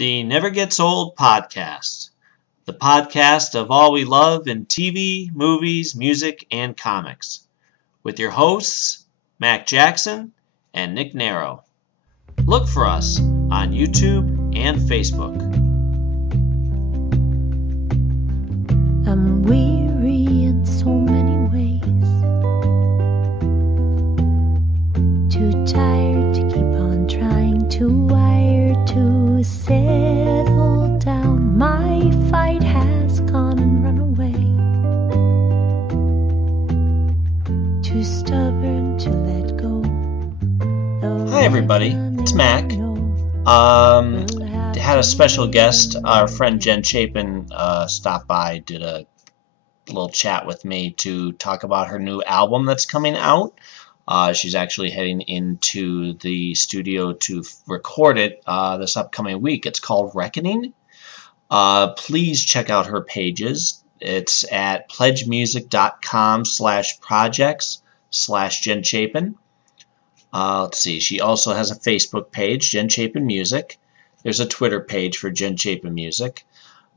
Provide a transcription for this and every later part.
The Never Gets Old podcast, the podcast of all we love in TV, movies, music, and comics, with your hosts, Mac Jackson and Nick Narrow. Look for us on YouTube and Facebook. I'm weary in so many ways, too tired to keep on trying, too wired to settle down. My fight has gone and run away, too stubborn to let go. Hi everybody, it's Mac. Had a special guest, our friend Jen Chapin stopped by, did a little chat with me to talk about her new album that's coming out. She's actually heading into the studio to record it this upcoming week. It's called Reckoning. Please check out her pages. It's at pledgemusic.com/projects/Jen Chapin. Let's see, she also has a Facebook page, Jen Chapin Music. There's a Twitter page for Jen Chapin Music.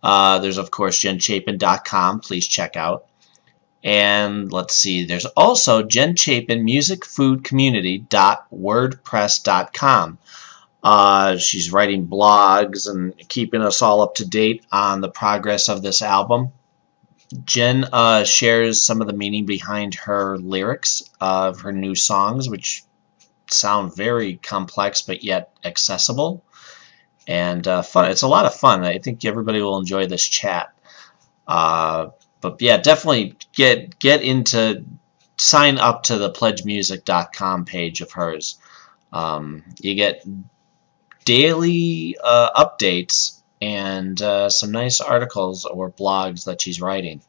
There's, of course, jenchapin.com. Please check out. And let's see, there's also Jen Chapin Music Food Community.wordpress.com. She's writing blogs and keeping us all up to date on the progress of this album. Jen shares some of the meaning behind her lyrics of her new songs, which sound very complex but yet accessible and fun. It's a lot of fun. I think everybody will enjoy this chat. But yeah, definitely sign up to the pledgemusic.com page of hers. You get daily updates and some nice articles or blogs that she's writing.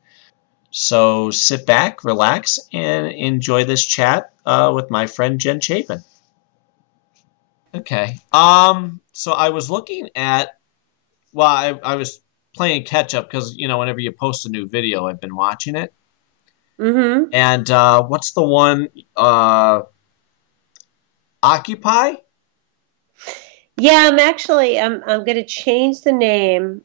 So sit back, relax, and enjoy this chat with my friend Jen Chapin. Okay. So I was looking at, I was playing catch up because, whenever you post a new video, I've been watching it. Mm-hmm. And what's the one? Occupy? Yeah, I'm going to change the name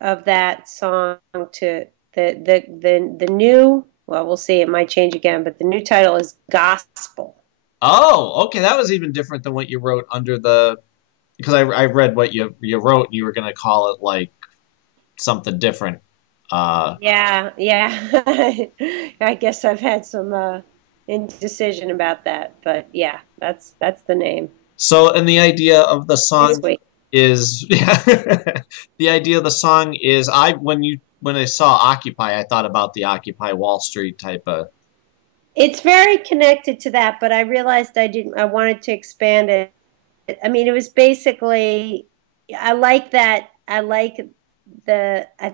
of that song to the new. Well, we'll see. It might change again, but the new title is Gospel. Oh, okay. That was even different than what you wrote under the. Because I read what you wrote, and you were going to call it like something different. Yeah. I guess I've had some indecision about that, but yeah, that's the name. So, and the idea of the song is, the idea of the song is, when I saw Occupy, I thought about the Occupy Wall Street type of. It's very connected to that, but I realized I wanted to expand it. I mean, it was basically, I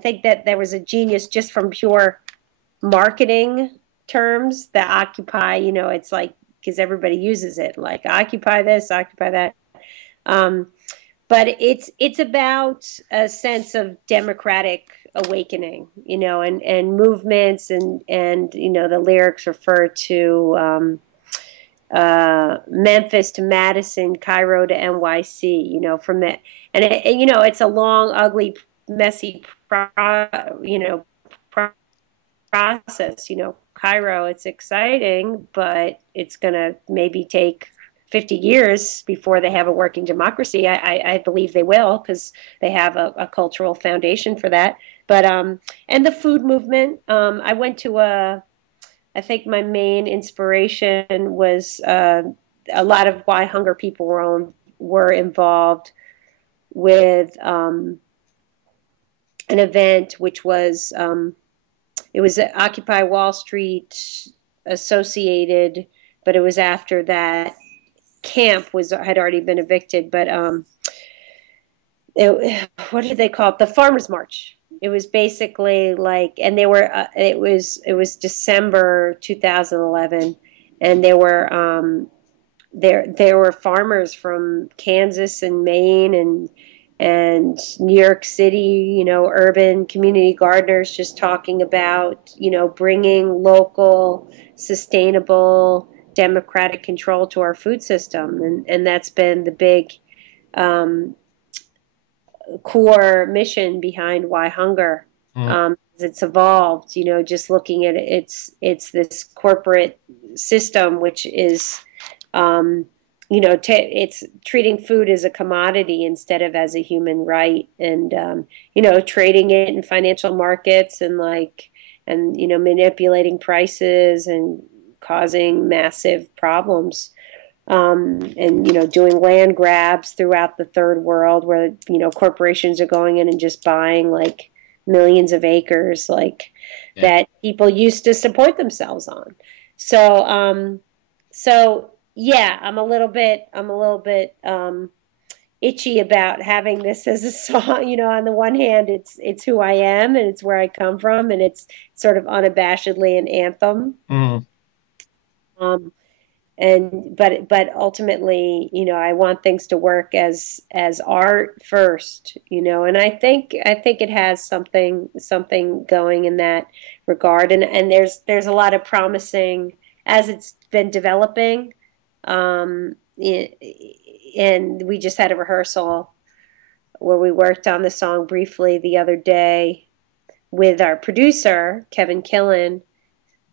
think that there was a genius just from pure marketing terms, the Occupy, it's like, because everybody uses it, like occupy this, occupy that. But it's about a sense of democratic awakening, and movements, and the lyrics refer to Memphis to Madison, Cairo to NYC, from that. And it's a long, ugly, messy process. Cairo, it's exciting, but it's going to maybe take 50 years before they have a working democracy. I believe they will, because they have a cultural foundation for that. But and the food movement, I went to I think my main inspiration was a lot of why hunger people were involved with an event which was it was Occupy Wall Street associated, but it was after that camp had already been evicted. But what did they call it? The Farmers March. It was basically like, and they were. It was December 2011, and there were farmers from Kansas and Maine and New York City, urban community gardeners, just talking about, bringing local, sustainable, democratic control to our food system. And that's been the big core mission behind Why Hunger. Mm, It's evolved, just looking at it, it's this corporate system which is, it's treating food as a commodity instead of as a human right, and trading it in financial markets, and manipulating prices and causing massive problems, and doing land grabs throughout the third world, where corporations are going in and just buying like millions of acres, like yeah. that people used to support themselves on. So yeah, I'm a little bit itchy about having this as a song. On the one hand, it's who I am and it's where I come from, and it's sort of unabashedly an anthem. Mm, Um, but ultimately, I want things to work as art first, and I think it has something going in that regard, and there's a lot of promising as it's been developing. um and we just had a rehearsal where we worked on the song briefly the other day with our producer Kevin Killen,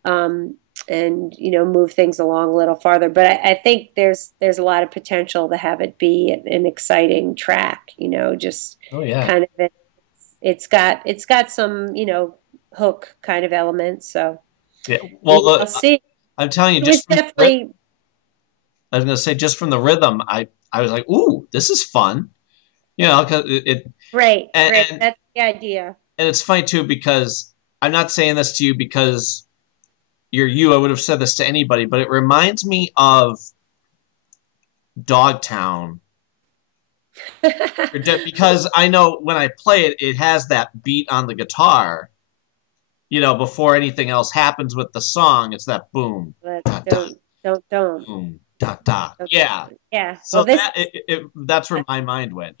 um, and move things along a little farther. But I think there's a lot of potential to have it be an exciting track. Just oh yeah. kind of it's got some hook kind of elements. So Yeah. Well, I'll see. I'm telling you, It was definitely I was gonna say just from the rhythm, I was like, ooh, this is fun. 'Cause it great. Great. and That's the idea. and it's funny too because I'm not saying this to you because you're you. I would have said this to anybody, but it reminds me of Dogtown because I know when I play it, it has that beat on the guitar. Before anything else happens with the song, it's that boom, But da da, don't. boom, da da. Yeah. Yeah. Well, So this that's where my mind went.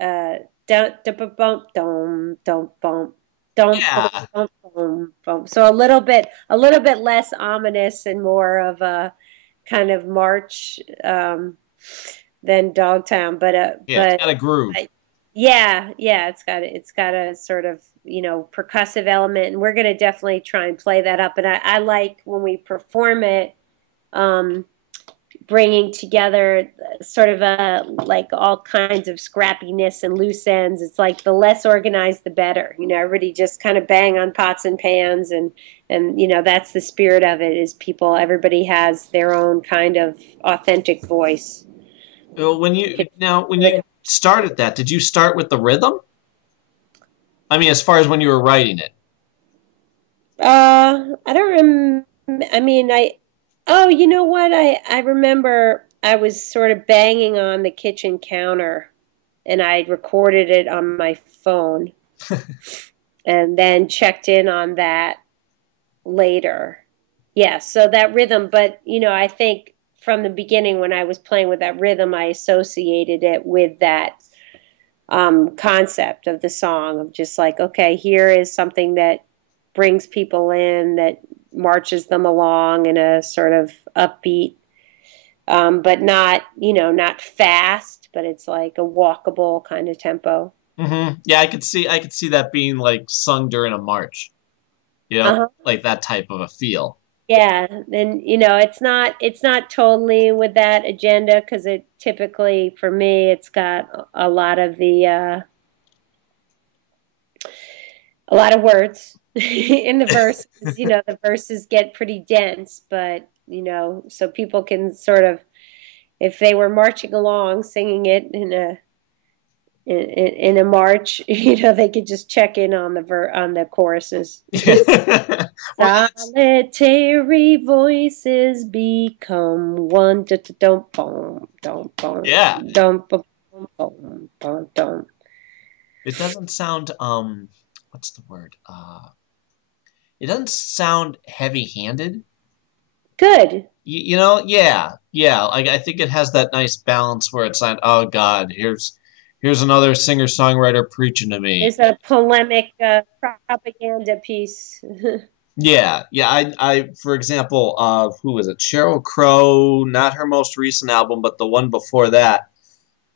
uh don't don't bump don't bump Yeah. bump bump bump. So a little bit less ominous and more of a kind of march, than Dogtown, Yeah, it's got a groove. but yeah, it's got a sort of percussive element, and we're going to definitely try and play that up. And I like when we perform it, um bringing together sort of a like all kinds of scrappiness and loose ends. It's like the less organized, the better. Everybody just kind of bang on pots and pans, and that's the spirit of it. Is everybody has their own kind of authentic voice. Well, when you started that, did you start with the rhythm? I mean, as far as when you were writing it. I don't I mean, oh, you know what? I remember I was sort of banging on the kitchen counter, and I recorded it on my phone and then checked in on that later. Yeah, so that rhythm, but I think from the beginning when I was playing with that rhythm, I associated it with that, concept of the song, of just like, okay, here is something that brings people in, that marches them along in a sort of upbeat, but not fast, but it's like a walkable kind of tempo. Yeah, I could see that being like sung during a march. Uh-huh. Like that type of a feel. Yeah, and it's not totally with that agenda, because it typically for me it's got a lot of words in the verses. The verses get pretty dense, but so people can sort of, if they were marching along singing it in a march, they could just check in on the choruses. Well, Solitary voices become one. Don't boom, don't boom, yeah, don't boom, boom, boom, don't. it doesn't sound what's the word? It doesn't sound heavy-handed. Good. Yeah, yeah. Like I think it has that nice balance where it's like, oh God, here's another singer-songwriter preaching to me. It's a polemic, propaganda piece. Yeah, yeah. For example, who was it? Sheryl Crow, not her most recent album, but the one before that.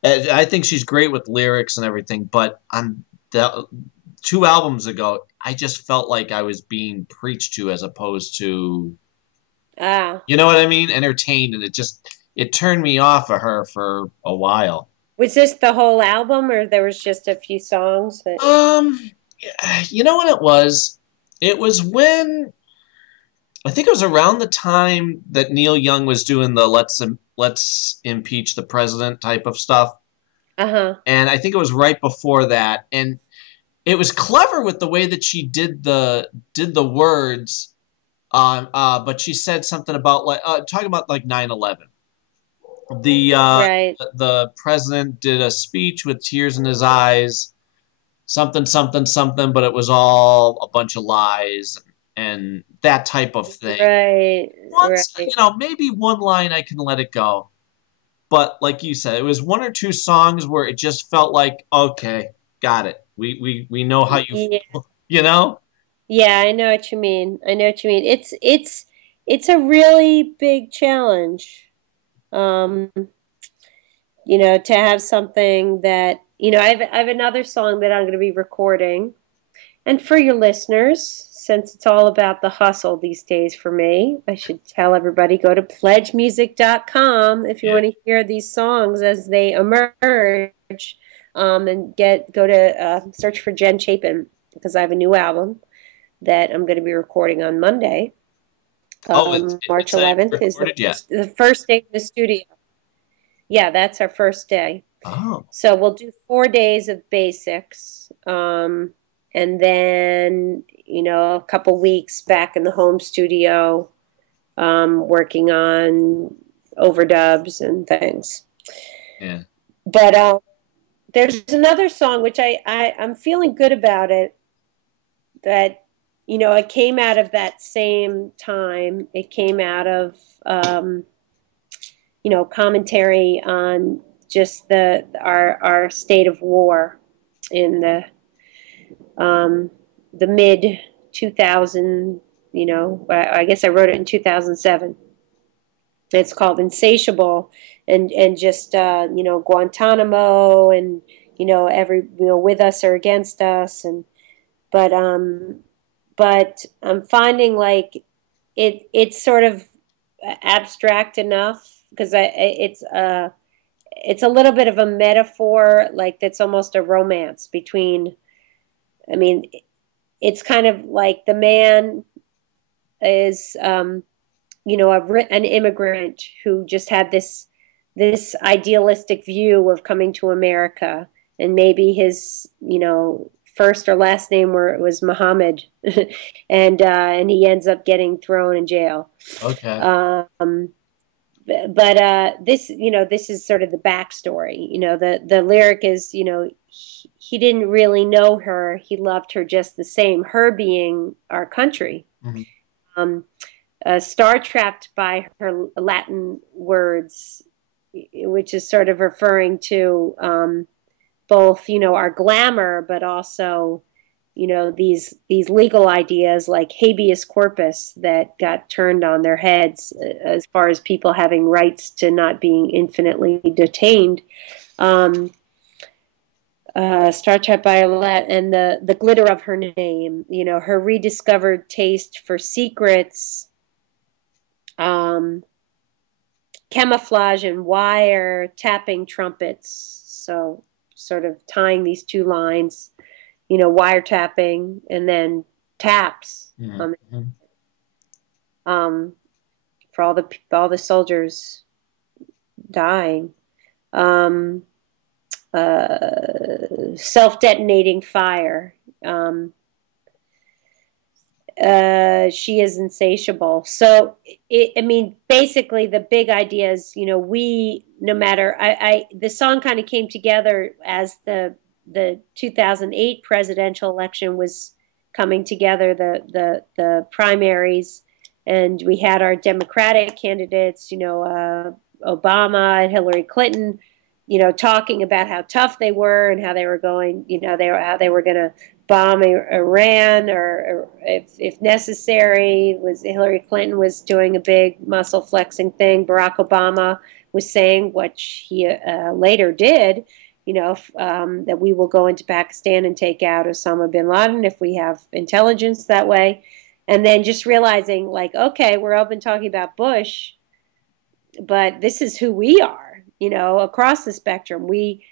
I think she's great with lyrics and everything, but on the 2 albums ago, I just felt like I was being preached to as opposed to, Ah, you know what I mean, entertained, and it turned me off of her for a while. was this the whole album, or there was just a few songs that? Um, you know what it was? It was when I think it was around the time that Neil Young was doing the let's impeach the president type of stuff. Uh-huh. And I think it was right before that. And it was clever with the way that she did the words. But she said something about like talking about like 9/11. Right. The president did a speech with tears in his eyes, something something something, but it was all a bunch of lies and that type of thing. Right. Once, Right. maybe one line I can let it go. But like you said, it was one or two songs where it just felt like, okay, got it. We know how you Yeah. feel, you know? Yeah, I know what you mean. I know what you mean. It's a really big challenge. Um, to have something that, I have another song that I'm going to be recording. And for your listeners, since it's all about the hustle these days for me, I should tell everybody go to pledgemusic.com if you Yeah. want to hear these songs as they emerge, and go to search for Jen Chapin because I have a new album that I'm going to be recording on Monday. Oh, March it's not even 11th is recorded yet. the first day in the studio. Yeah, that's our first day. Oh, So we'll do 4 days of basics, and then a couple weeks back in the home studio, working on overdubs and things. yeah. But there's another song which I'm feeling good about it. That it came out of that same time. It came out of commentary on just our state of war in the mid 2000. I guess I wrote it in 2007. It's called Insatiable, and just Guantanamo, and every with us or against us, and but I'm finding like it's sort of abstract enough because it's a little bit of a metaphor, like that's almost a romance between. I mean, it's kind of like the man is an immigrant who just had this idealistic view of coming to America, and maybe his first or last name was Muhammad, and he ends up getting thrown in jail. Okay. But this is sort of the backstory. The lyric is, he didn't really know her. He loved her just the same. Her being our country. Mm-hmm. Star-trapped by her Latin words, which is sort of referring to both, our glamour, but also, these legal ideas like habeas corpus that got turned on their heads as far as people having rights to not being infinitely detained. Star-trapped by her and the glitter of her name, her rediscovered taste for secrets, camouflage and wire, tapping trumpets. So sort of tying these two lines, wiretapping and then taps, Mm-hmm. For all the soldiers dying. Self-detonating fire. She is insatiable. So, basically, the big idea is, we, no matter, the song kind of came together as the 2008 presidential election was coming together, the primaries, and we had our Democratic candidates, Obama and Hillary Clinton, talking about how tough they were and how they were going, how they were going to bomb Iran, or if necessary. Was Hillary Clinton was doing a big muscle flexing thing. Barack Obama was saying, which he later did, that we will go into Pakistan and take out Osama bin Laden if we have intelligence that way. And then just realizing, like, okay, we're all been talking about Bush, but this is who we are, across the spectrum. We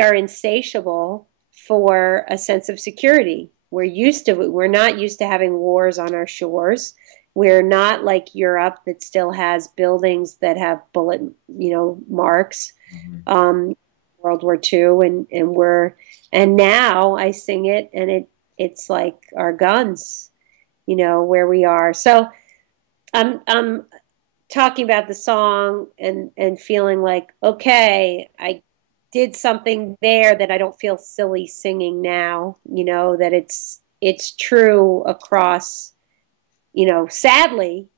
are insatiable for a sense of security. We're not used to having wars on our shores. We're not like Europe that still has buildings that have bullet, marks. Mm-hmm. World War II, and now I sing it, and it's like our guns, where we are. So I'm talking about the song and feeling like, okay, I did something there that I don't feel silly singing now, that it's true across, sadly,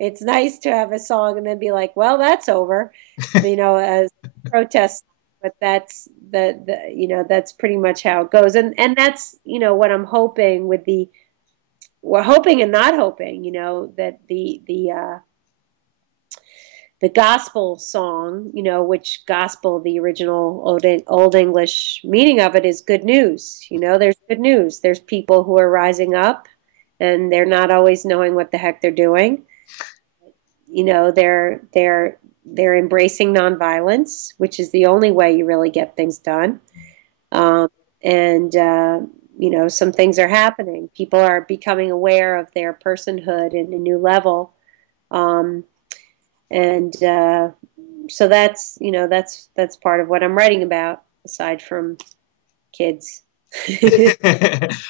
it's nice to have a song and then be like, well, that's over, as protest, but that's that's pretty much how it goes. And that's, what I'm hoping we're hoping and not hoping, that the gospel song, which gospel, the original Old English meaning of it is good news. There's good news. There's people who are rising up, and they're not always knowing what the heck they're doing. They're embracing nonviolence, which is the only way you really get things done. And some things are happening. People are becoming aware of their personhood in a new level. So that's part of what I'm writing about, aside from kids. It's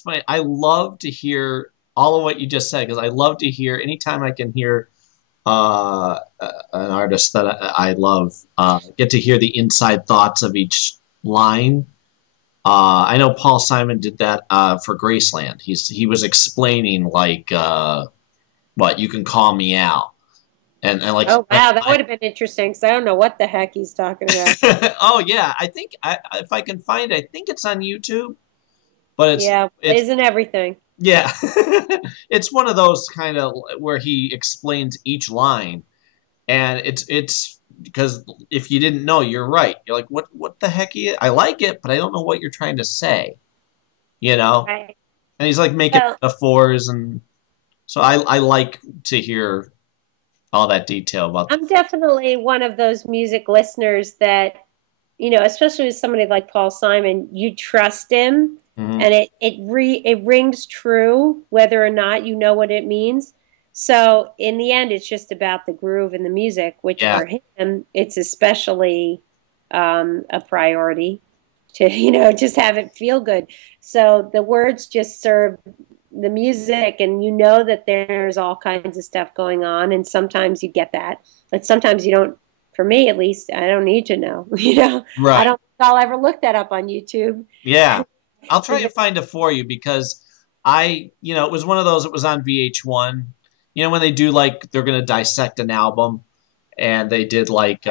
funny. I love to hear all of what you just said, because I love to hear anytime I can hear an artist that I love get to hear the inside thoughts of each line. I know Paul Simon did that for Graceland. He was explaining like what you can call me out. And like, oh wow, that would have been interesting, because I don't know what the heck he's talking about. Oh yeah, I think if I can find it, I think it's on YouTube. But it isn't everything. Yeah, it's one of those kind of where he explains each line, and it's because if you didn't know, you're right. You're like, what the heck? I like it, but I don't know what you're trying to say. Right. And he's like making metaphors, and so I like to hear all that detail about. I'm definitely one of those music listeners that, especially with somebody like Paul Simon, you trust him, mm-hmm. and it rings true whether or not you know what it means. So in the end, it's just about the groove and the music, which for him, it's especially a priority to, just have it feel good. So the words just serve the music, and that there's all kinds of stuff going on, and sometimes you get that, but sometimes you don't. For me, at least, I don't need to know. Right. I don't think I'll ever look that up on YouTube. Yeah, I'll try to find it for you, because it was one of those. It was on VH1. When they do like they're gonna dissect an album, and they did like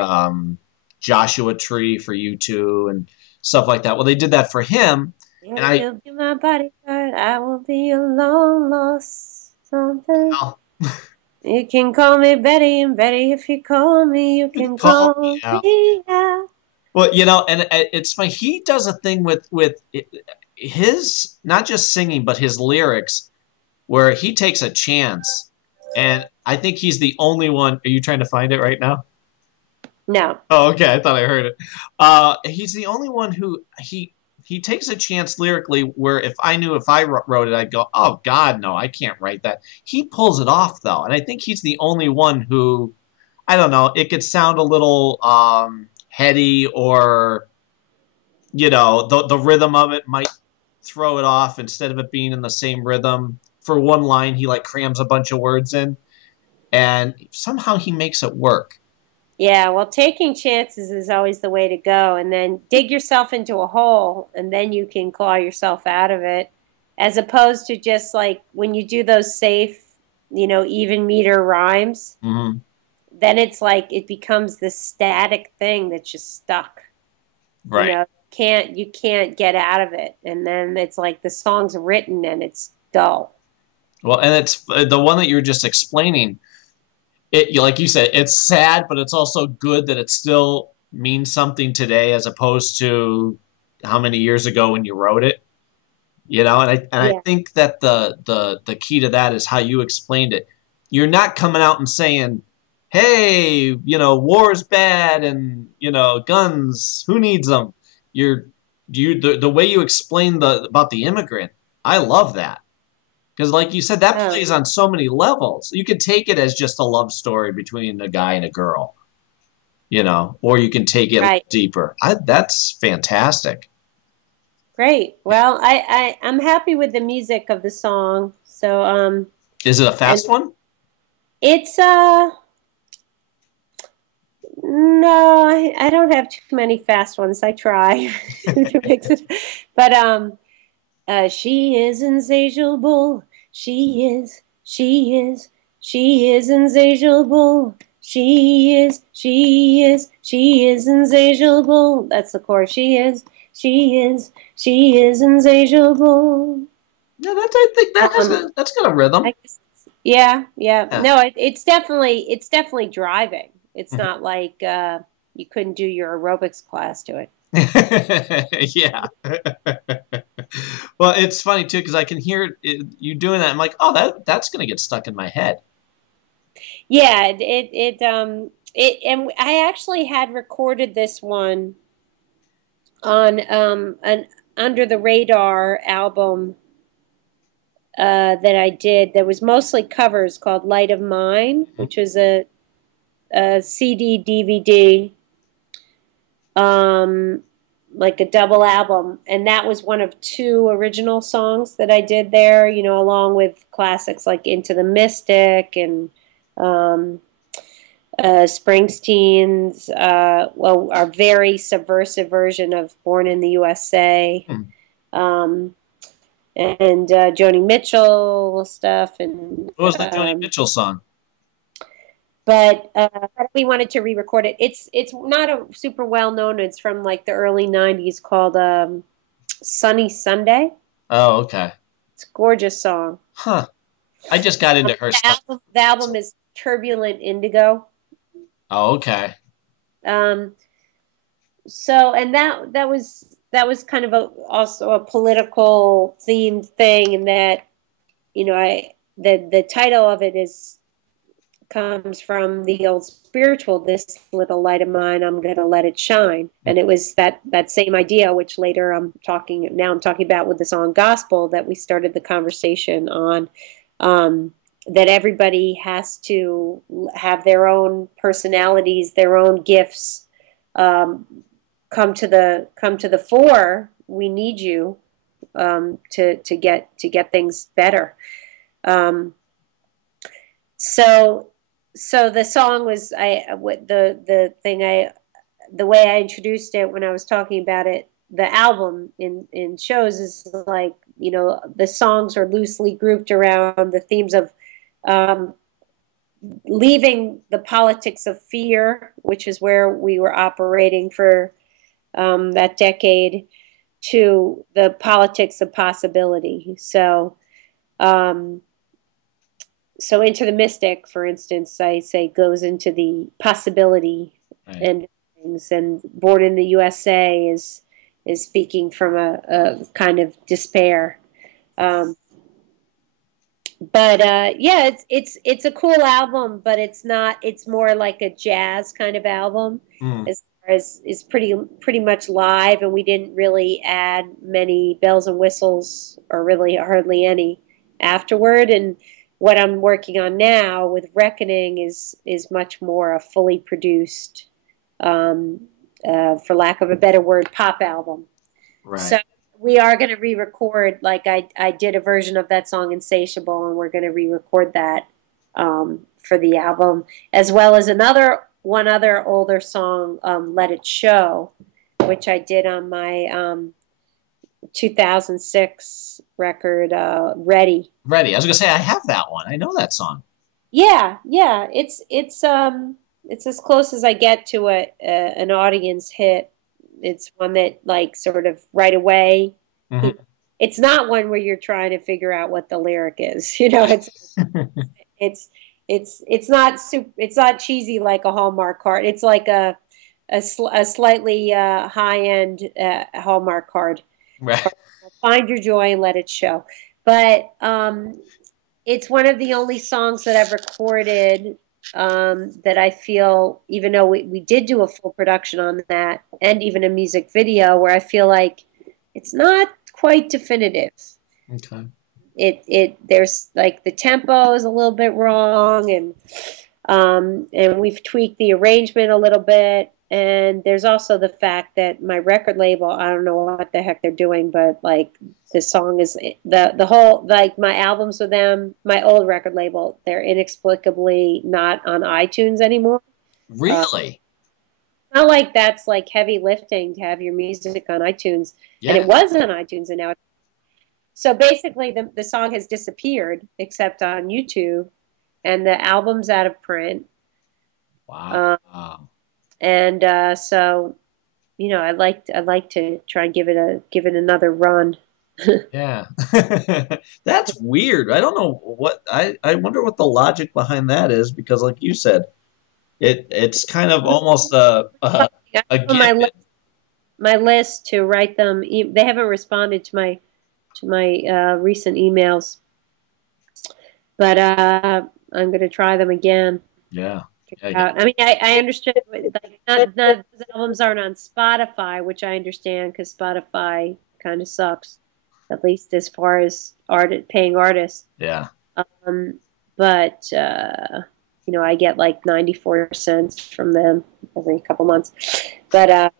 Joshua Tree for U2 and stuff like that. Well, they did that for him. You'll be my bodyguard. I will be a long lost something. Oh. You can call me Betty, and Betty, if you call me, you can call me out. Well, and it's funny. He does a thing with his, not just singing, but his lyrics, where he takes a chance. And I think he's the only one. Are you trying to find it right now? No. Oh, okay. I thought I heard it. He's the only one who he takes a chance lyrically, where if I wrote it, I'd go, oh, God, no, I can't write that. He pulls it off, though. And I think he's the only one who, I don't know, it could sound a little heady, or, the rhythm of it might throw it off instead of it being in the same rhythm. For one line, he like crams a bunch of words in, and somehow he makes it work. Yeah, well, taking chances is always the way to go, and then dig yourself into a hole, and then you can claw yourself out of it, as opposed to just like when you do those safe, even meter rhymes, mm-hmm. then it's like it becomes this static thing that's just stuck. Right. You can't get out of it, and then it's like the song's written and it's dull. Well, and it's the one that you were just explaining. like you said, it's sad, but it's also good that it still means something today as opposed to how many years ago when you wrote it. And I Yeah. think that the key to that is how you explained it. You're not coming out and saying, "Hey, war's bad and guns, who needs them?" You're the way you explain the about the immigrant. I love that because, like you said, that Oh, plays on so many levels. You could take it as just a love story between a guy and a girl, or you can take it right. deeper. That's fantastic. Great. Well, I'm happy with the music of the song. So, Is it a and fast one? it's no, I don't have too many fast ones. I try to mix it, but she is insatiable. She is insatiable. She is insatiable. That's the chorus. She is insatiable. Yeah, I think that's got a rhythm. I guess, yeah, yeah. Yeah. No, it's definitely driving. It's not like you couldn't do your aerobics class to it. Yeah. Well, it's funny too because I can hear you doing that. I'm like, oh, that's gonna get stuck in my head. Yeah, and I actually had recorded this one on an Under the Radar album that I did that was mostly covers called Light of Mine, which was a CD DVD, like a double album, and that was one of two original songs that I did there. Along with classics like Into the Mystic and um, Springsteen's, our very subversive version of Born in the USA, Hmm. um, and Joni Mitchell stuff, and What was the Joni Mitchell song? but we wanted to re-record it. It's not a super well known. It's from like the early '90s, called "Sunny Sunday." Oh, okay. It's a gorgeous song. Huh. I just got into her stuff. The album is Turbulent Indigo. Oh, okay. Um, and that was kind of also a political themed thing, and that I the title of it comes from the old spiritual, "This little light of mine, I'm going to let it shine." And it was that same idea, which later I'm talking about with the song Gospel, that we started the conversation on, that everybody has to have their own personalities, their own gifts, come to the fore. We need you to get things better. So the song was the way I introduced it when I was talking about it, the album in shows, is like, the songs are loosely grouped around the themes of leaving the politics of fear, which is where we were operating for that decade, to the politics of possibility. So Into the Mystic, for instance, I say goes into the possibility and things, and Born in the USA is speaking from a kind of despair. But yeah, it's a cool album, but it's not. It's more like a jazz kind of album, Mm. as far as is pretty much live, and we didn't really add many bells and whistles, or really hardly any afterward. And what I'm working on now with Reckoning is much more a fully produced, for lack of a better word, pop album. Right. So we are going to re-record, like I did a version of that song Insatiable, and we're going to re-record that for the album, as well as one other older song, Let It Show, which I did on my 2006 record, Ready. I was gonna say I have that one. I know that song. Yeah, it's as close as I get to an audience hit. It's one that, like, sort of right away. Mm-hmm. It's not one where you're trying to figure out what the lyric is. It's it's not cheesy like a Hallmark card. It's like a slightly high end Hallmark card. Right. Find your joy and let it show. But it's one of the only songs that I've recorded that I feel, even though we did do a full production on that and even a music video, where I feel like it's not quite definitive. Okay. There's like the tempo is a little bit wrong, and we've tweaked the arrangement a little bit. And there's also the fact that my record label, I don't know what the heck they're doing, but like the song is the whole, like my albums with them, my old record label, they're inexplicably not on iTunes anymore. Really? Not like that's like heavy lifting to have your music on iTunes. Yeah. And it was on iTunes, and now so basically the song has disappeared except on YouTube, and the album's out of print. Wow. And so, I'd like to try and give it another run. Yeah. That's weird. I don't know I wonder what the logic behind that is, because like you said, it's kind of almost a gimmick. My list to write them. They haven't responded to my recent emails, but I'm going to try them again. Yeah. I mean, I understood, like, not those albums aren't on Spotify, which I understand because Spotify kind of sucks, at least as far as paying artists. Yeah. But I get like 94 cents from them every couple months, but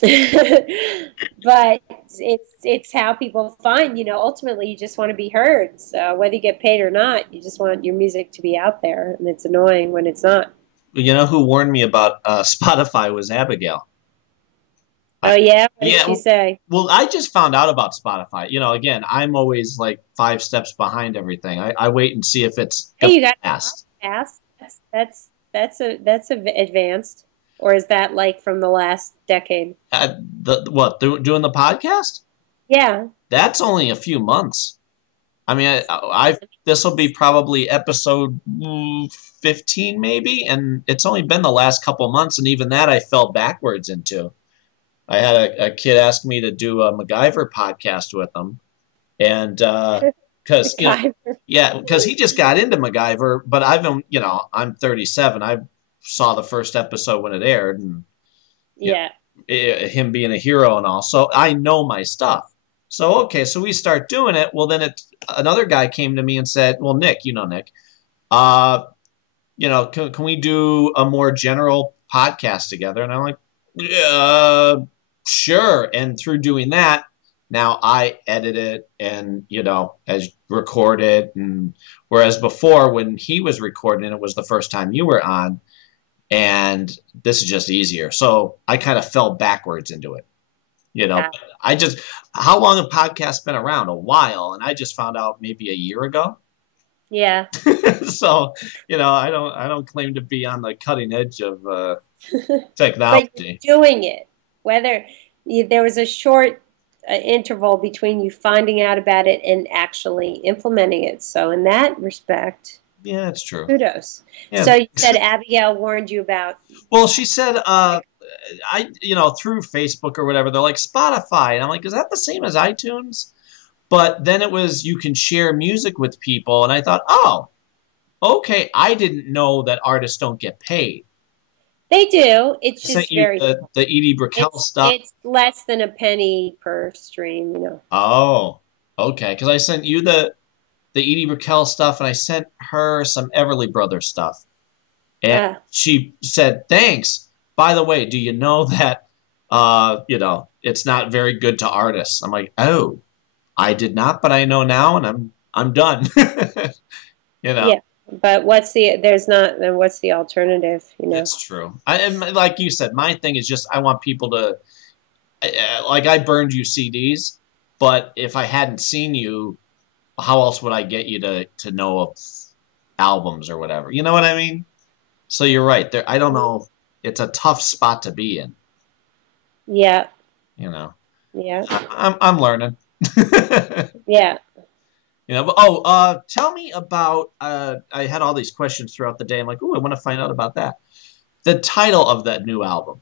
but it's how people find. Ultimately, you just want to be heard. So whether you get paid or not, you just want your music to be out there, and it's annoying when it's not. You know who warned me about Spotify was Abigail. Oh, yeah? What did she say? Well, I just found out about Spotify. Again, I'm always like 5 steps behind everything. I wait and see if it's Hey, you got fast. That's advanced, or is that like from the last decade? Doing the podcast? Yeah. That's only a few months. I mean, this will be probably episode 15 maybe, and it's only been the last couple months, and even that I fell backwards into. I had a kid ask me to do a MacGyver podcast with him, and because he just got into MacGyver, but I've been, I'm 37. I saw the first episode when it aired, and him being a hero and all, so I know my stuff. So, okay, so we start doing it. Well, then another guy came to me and said, well, Nick, Nick, can we do a more general podcast together? And I'm like, sure. And through doing that, now I edit it and, as record it. And whereas before when he was recording, it was the first time you were on, and this is just easier. So I kind of fell backwards into it. How long have podcasts been around? A while, and I just found out maybe a year ago. Yeah. So, I don't claim to be on the cutting edge of technology. But you're doing it. Whether there was a short interval between you finding out about it and actually implementing it. So in that respect, yeah, it's true. Kudos. Yeah. So you said Abigail warned you about. Well, she said, through Facebook or whatever, they're like Spotify, and I'm like, is that the same as iTunes? But then it was you can share music with people, and I thought, oh, okay, I didn't know that artists don't get paid. They do. It's just very the Edie Brickell stuff. It's less than a penny per stream, Oh, okay. Because I sent you the Edie Brickell stuff, and I sent her some Everly Brothers stuff, and she said thanks. By the way, do you know that it's not very good to artists? I'm like, oh, I did not, but I know now, and I'm done. Yeah. But what's the alternative? That's true. And like you said, my thing is just I want people to, like, I burned you CDs, but if I hadn't seen you, how else would I get you to know of albums or whatever? You know what I mean? So you're right. I don't know. It's a tough spot to be in. Yeah. Yeah. Yeah. I'm learning. Yeah. Tell me about. I had all these questions throughout the day. I'm like, oh, I want to find out about that. The title of that new album.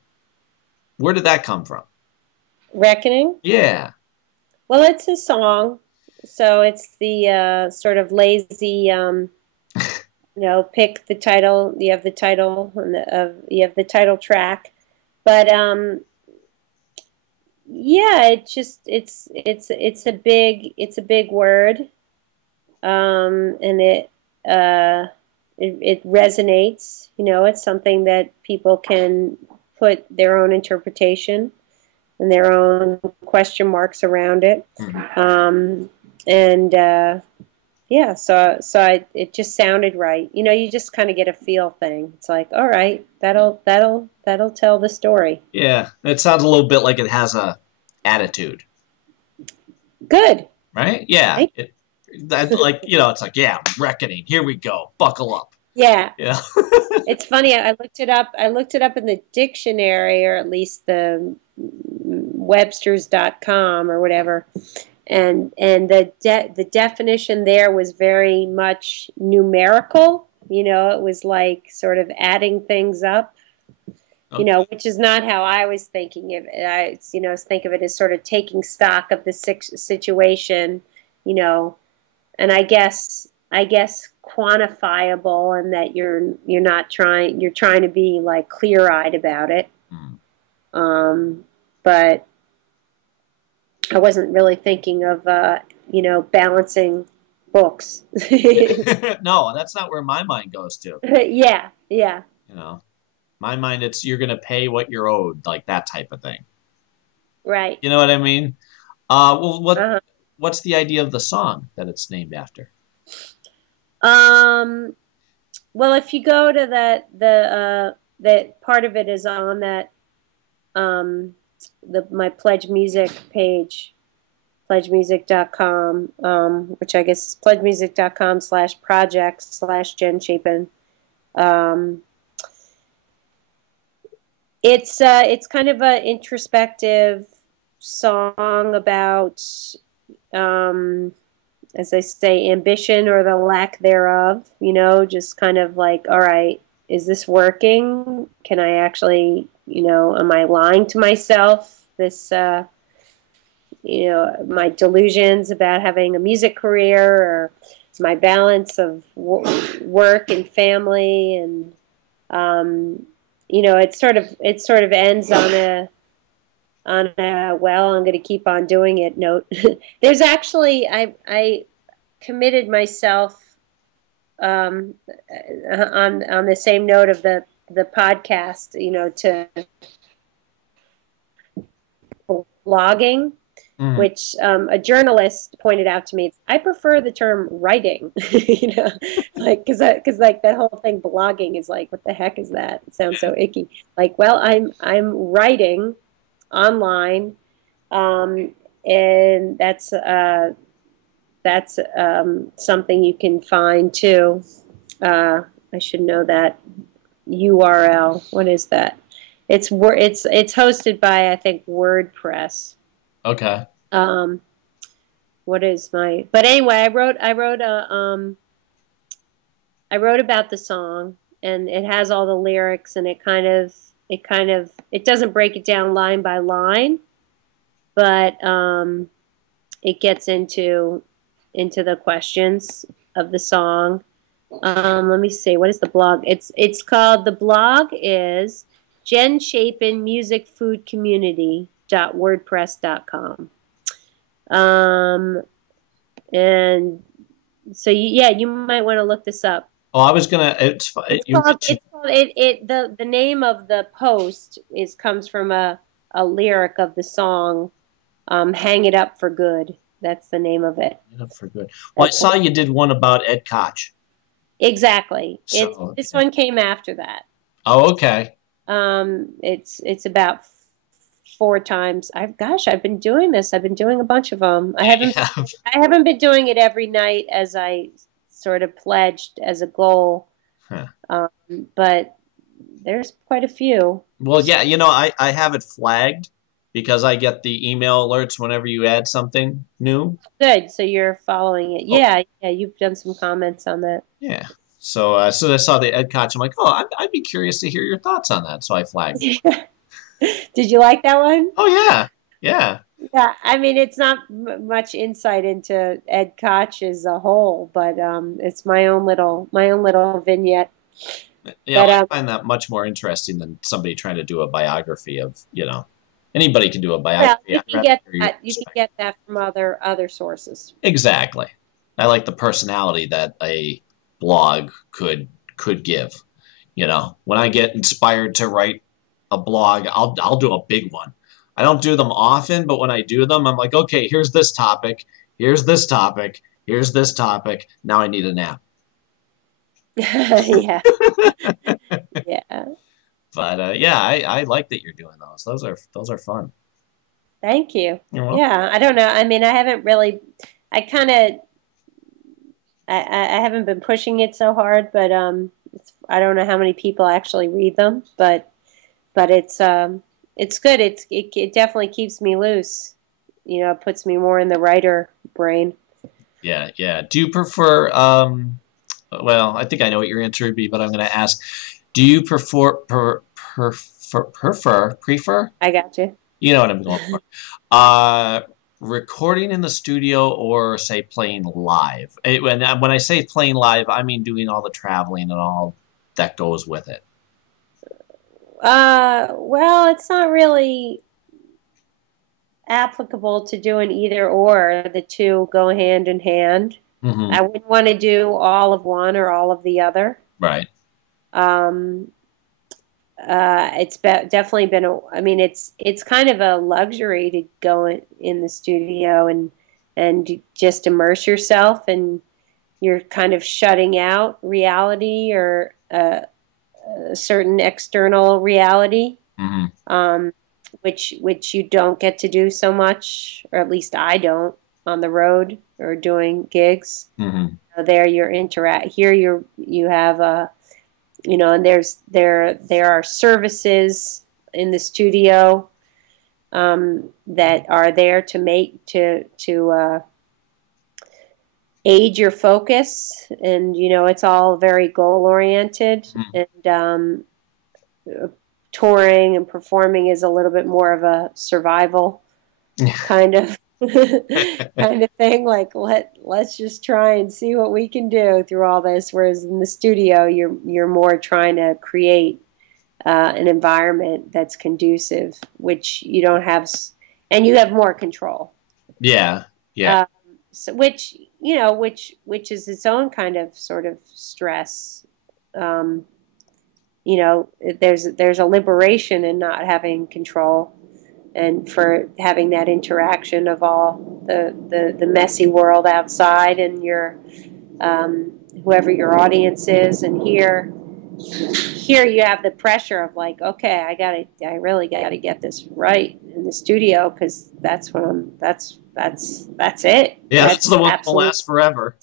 Where did that come from? Reckoning. Yeah. Well, it's a song, so it's the sort of lazy. Pick the title. You have the title you have the title track, but yeah, it's a big word, and it resonates. It's something that people can put their own interpretation and their own question marks around it, and yeah, it just sounded right. You just kind of get a feel thing. It's like, all right, that'll tell the story. Yeah. It sounds a little bit like it has a attitude. Good. Right? Yeah. It's like, yeah, reckoning. Here we go. Buckle up. Yeah. Yeah. It's funny. I looked it up. I looked it up in the dictionary, or at least the Webster's.com or whatever. And the definition there was very much numerical. It was like sort of adding things up. Which is not how I was thinking of it. I think of it as sort of taking stock of the situation, and I guess quantifiable, and that you're trying to be like clear-eyed about it. But I wasn't really thinking of balancing books. No, that's not where my mind goes to. Yeah. My mind, it's you're gonna pay what you're owed, like that type of thing. Right. You know what I mean? What's the idea of the song that it's named after? Well, if you go to that part of it is on that my Pledge Music page, pledgemusic.com, which I guess is pledgemusic.com/project/Jen Chapin. It's kind of an introspective song about, as I say, ambition or the lack thereof. Just kind of like, all right, is this working? Can I actually, am I lying to myself? This, my delusions about having a music career, or my balance of work and family, and it sort of ends on a well, I'm going to keep on doing it note. There's actually I committed myself on the same note of the podcast, to blogging, which a journalist pointed out to me. I prefer the term writing, because like that whole thing blogging is like, what the heck is that? It sounds so icky. Like, well, I'm writing online, and that's something you can find too. I should know that URL. What is that? It's hosted by, I think, WordPress. Okay. What is my? But anyway, I wrote about the song, and it has all the lyrics, and it doesn't break it down line by line, but it gets into the questions of the song. Let me see. What is the blog? It's called, the blog is Jen Chapin Music Food Community.wordpress.com. And so you might want to look this up. Oh, I was gonna. The name of the post comes from a lyric of the song, "Hang It Up for Good." That's the name of it. Hang It Up for Good. Well, I saw you did one about Ed Koch. Exactly. This one came after that. Oh, okay. It's about 4 times. I've been doing this. I've been doing a bunch of them. I haven't been doing it every night as I sort of pledged as a goal. Huh. But there's quite a few. Well, yeah, I have it flagged, because I get the email alerts whenever you add something new. Good. So you're following it. Oh, Yeah, yeah, you've done some comments on that. yeah. So as soon as I saw the Ed Koch, I'm like, oh, I'd be curious to hear your thoughts on that. So I flagged it. Did you like that one? Oh yeah, yeah, Yeah, I mean, it's not much insight into Ed Koch as a whole, but it's my own little vignette. yeah. But I find that much more interesting than somebody trying to do a biography of, anybody can do a well, biography. you I'd can rather get hear your that. You can perspective. get that from other sources. Exactly. I like the personality that a blog could give. When I get inspired to write a blog, I'll do a big one. I don't do them often, but when I do them, I'm like, okay, here's this topic, here's this topic, here's this topic. Now I need a nap. Yeah, yeah. But yeah, I like that you're doing those. Those are fun. Thank you. You're welcome. Yeah, I don't know. I mean, I haven't really. I kind of. I haven't been pushing it so hard, but I don't know how many people actually read them, but it's good. It definitely keeps me loose. It puts me more in the writer brain. Yeah, yeah. Do you prefer? Well, I think I know what your answer would be, but I'm going to ask: do you prefer? I got you. You know what I'm going for. Recording in the studio or say playing live. When I say playing live, I mean doing all the traveling and all that goes with it. Well, it's not really applicable to doing either or. The two go hand in hand. Hmm. I wouldn't want to do all of one or all of the other. Right. Um, definitely been I mean, it's kind of a luxury to go in the studio and just immerse yourself, and you're kind of shutting out reality or a certain external reality, Hmm. um, which you don't get to do so much, or at least I don't, on the road or doing gigs. Hmm. There you're interact. Here you have a and there are services in the studio that are there to aid your focus, and it's all very goal oriented, and touring and performing is a little bit more of a survival kind of kind of thing, like let's just try and see what we can do through all this, whereas in the studio you're more trying to create an environment that's conducive, which you don't have, and you have more control. Yeah. Yeah. So which is its own kind of sort of stress. um, there's a liberation in not having control, and for having that interaction of all the messy world outside, and your whoever your audience is, and here you have the pressure of like, okay, I really gotta get this right in the studio, because that's it. Yeah, that's the one that will Absolute. last forever.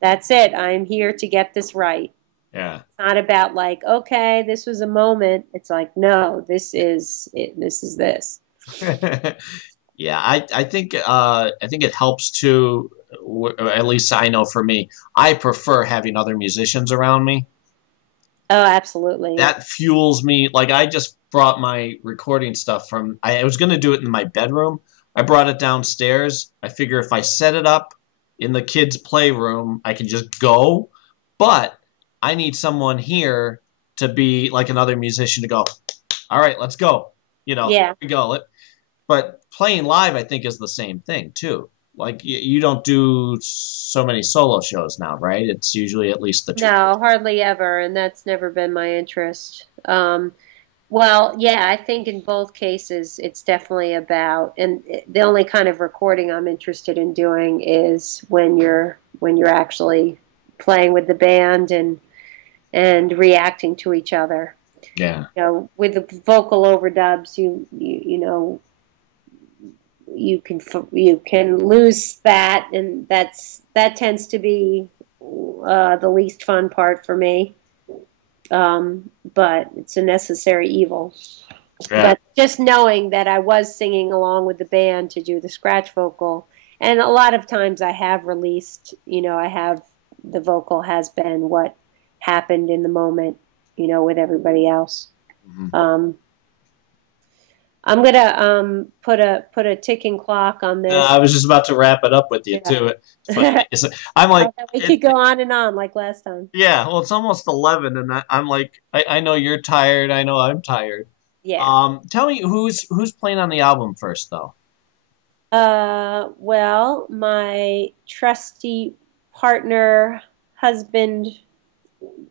That's it. I'm here to get this right. Yeah. It's not about like, okay, this was a moment. It's like, no, this is it. This is this. Yeah, I think it helps to, at least I know for me, I prefer having other musicians around me. Oh, absolutely. Yeah. That fuels me. Like I just brought my recording stuff from, I was going to do it in my bedroom. I brought it downstairs. I figure if I set it up in the kids' playroom, I can just go. But I need someone here to be like another musician to go, all right, let's go. Yeah. Here we go. But playing live, I think, is the same thing too. Like you don't do so many solo shows now, right? It's usually at least the two. No, hardly ever, and that's never been my interest. Well, yeah, I think in both cases it's definitely about, and the only kind of recording I'm interested in doing is when you're actually playing with the band and reacting to each other. Yeah. With the vocal overdubs, you can lose that, and that tends to be the least fun part for me. But it's a necessary evil. Yeah. But just knowing that I was singing along with the band to do the scratch vocal, and a lot of times I have released, I have the vocal has been what happened in the moment, with everybody else. Mhm. I'm gonna put a ticking clock on this. I was just about to wrap it up with you Yeah. too. I'm like, We could go on and on like last time. yeah. Well, it's almost 11, and I'm like, I know you're tired. I know I'm tired. Yeah. Tell me who's playing on the album first, though. Well, my trusty partner, husband,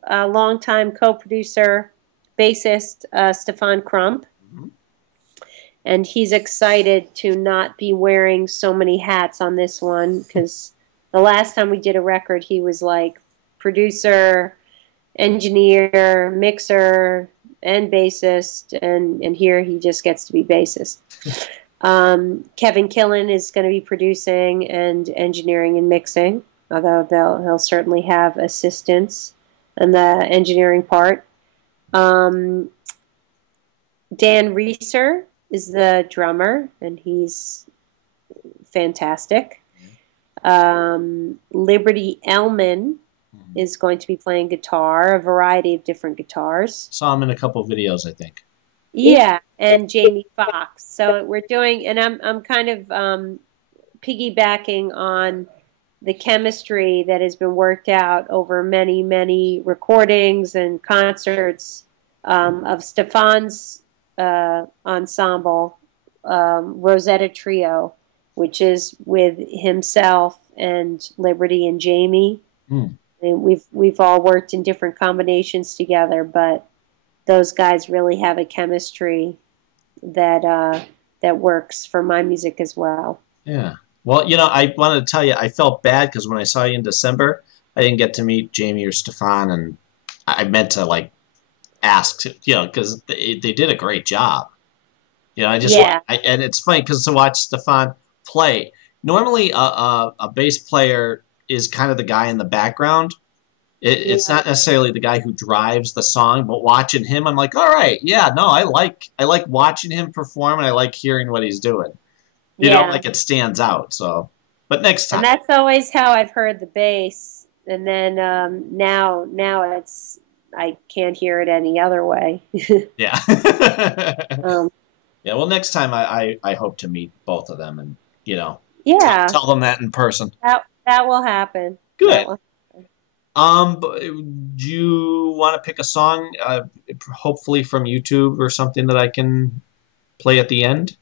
longtime co-producer, bassist, Stefan Crump, Mhm. and he's excited to not be wearing so many hats on this one because the last time we did a record, he was like producer, engineer, mixer, and bassist, and here he just gets to be bassist. Kevin Killen is going to be producing and engineering and mixing, although he'll certainly have assistance in the engineering part. Dan Reeser is the drummer, and he's fantastic. Liberty Ellman is going to be playing guitar, a variety of different guitars. Saw him in a couple videos, I think. Yeah, and Jamie Foxx. So we're doing, and I'm kind of piggybacking on the chemistry that has been worked out over many, many recordings and concerts of Stefan's ensemble, Rosetta Trio, which is with himself and Liberty and Jamie. Mm. And we've all worked in different combinations together, but those guys really have a chemistry that works for my music as well. Yeah. Well, I wanted to tell you, I felt bad because when I saw you in December, I didn't get to meet Jamie or Stefan, and I meant to like ask, because they did a great job. I just Yeah. and it's funny because to watch Stefan play, normally a bass player is kind of the guy in the background. It's Yeah. not necessarily the guy who drives the song, but watching him, I'm like, all right, yeah, no, I like watching him perform, and I like hearing what he's doing. Yeah. Like it stands out. So, but next time, And that's always how I've heard the bass. And then now it's I can't hear it any other way. yeah, um, yeah. Well, next time I hope to meet both of them and yeah, tell them that in person. that will happen. Good. Will. Do you want to pick a song, hopefully from YouTube or something that I can play at the end?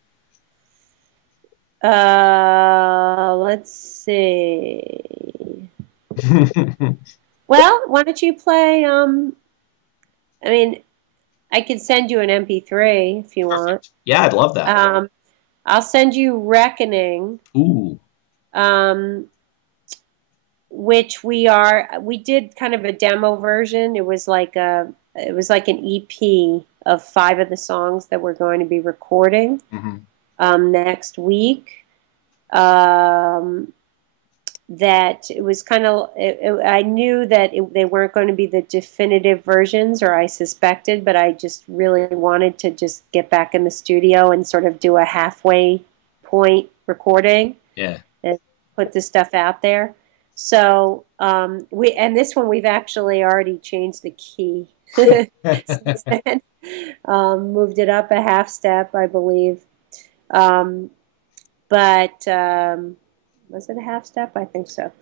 Let's see. Well, why don't you play? I mean, I could send you an MP3 if you want. Yeah, I'd love that. I'll send you Reckoning. Ooh. Which we did kind of a demo version. It was like an EP of 5 of the songs that we're going to be recording next week. That it was kind of, I knew that they weren't going to be the definitive versions, or I suspected, but I just really wanted to just get back in the studio and sort of do a halfway point recording. Yeah. And put this stuff out there. So this one we've actually already changed the key since then. Moved it up a half step, I believe. But was it a half step? I think so.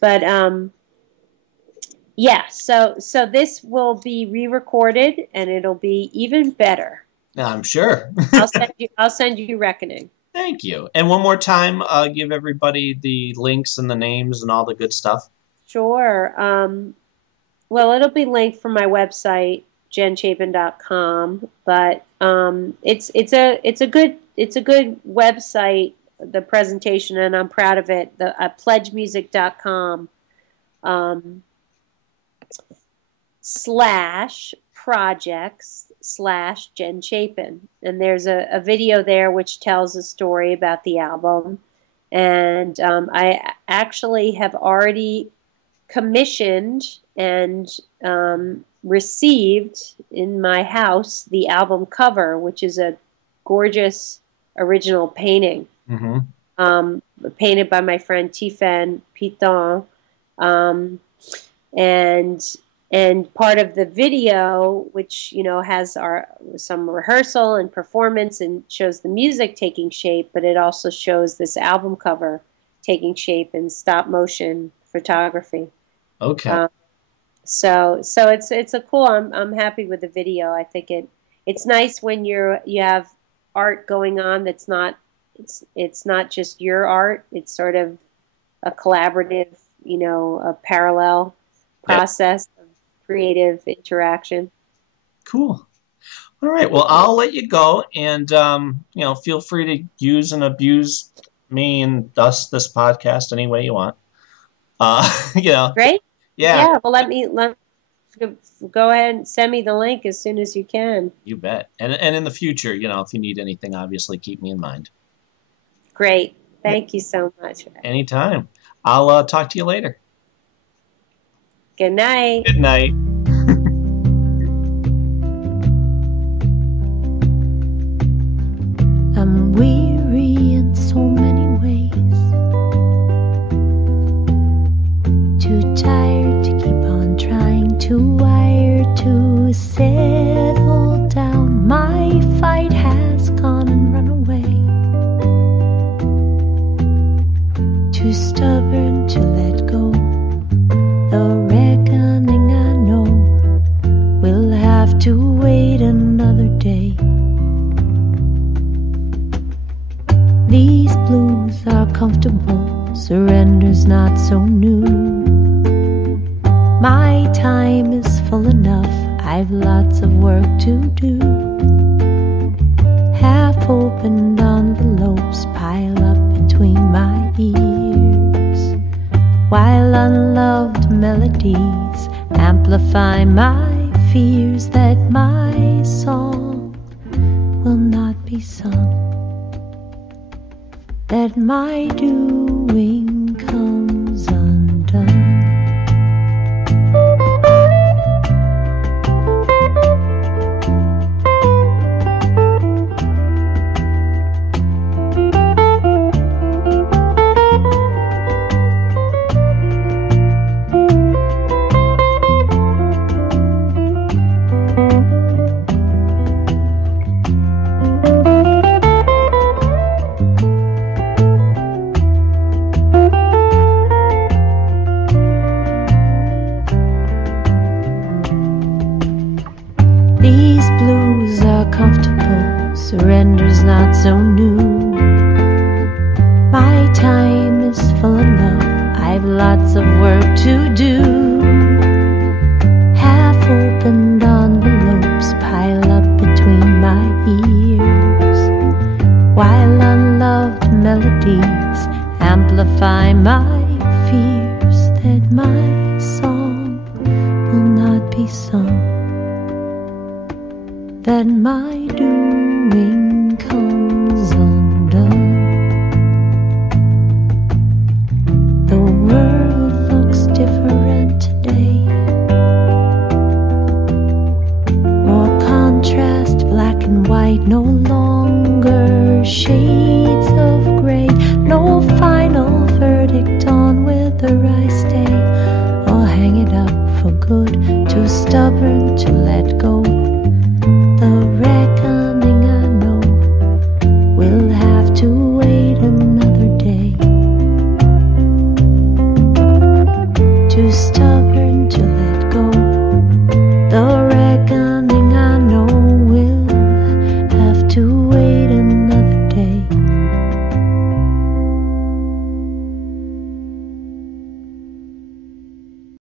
But yeah. So this will be re-recorded, and it'll be even better. I'm sure. I'll send you Reckoning. Thank you. And one more time, give everybody the links and the names and all the good stuff. Sure. Well, it'll be linked from my website, jenchapin.com, but it's a good website, the presentation, and I'm proud of it. The pledgemusic.com /projects/Jen Chapin, and there's a video there which tells a story about the album, and I actually have already commissioned and received in my house the album cover, which is a gorgeous original painting, Mm-hmm. painted by my friend Chapin. Um, and part of the video, which has some rehearsal and performance and shows the music taking shape, but it also shows this album cover taking shape in stop motion photography. Okay. So it's a cool. I'm happy with the video. I think it's nice when you have art going on that's not it's not just your art. It's sort of a collaborative, a parallel process of creative interaction. Cool. All right. Well, I'll let you go, and feel free to use and abuse me and thus this podcast any way you want. Great. Yeah. Yeah. Well, let go ahead and send me the link as soon as you can. You bet. And in the future, if you need anything, obviously keep me in mind. Great. Thank you so much. Anytime. I'll talk to you later. Good night. Good night. I'm weary in so many ways, too tired to keep on trying, too wired to settle down. My fight has gone and run away, too stubborn to let go. The reckoning I know will have to wait another day. These blues are comfortable, surrender's not so new. My time is full enough, I've lots of work to do. Half-opened envelopes pile up between my ears, while unloved melodies amplify my fears that my song will not be sung, that my doing comes undone. These blues are comfortable, surrender's not so new. My time is full enough, I've lots of work to do. Half-opened envelopes pile up between my ears, while unloved melodies amplify my fears that my song will not be sung, that my doing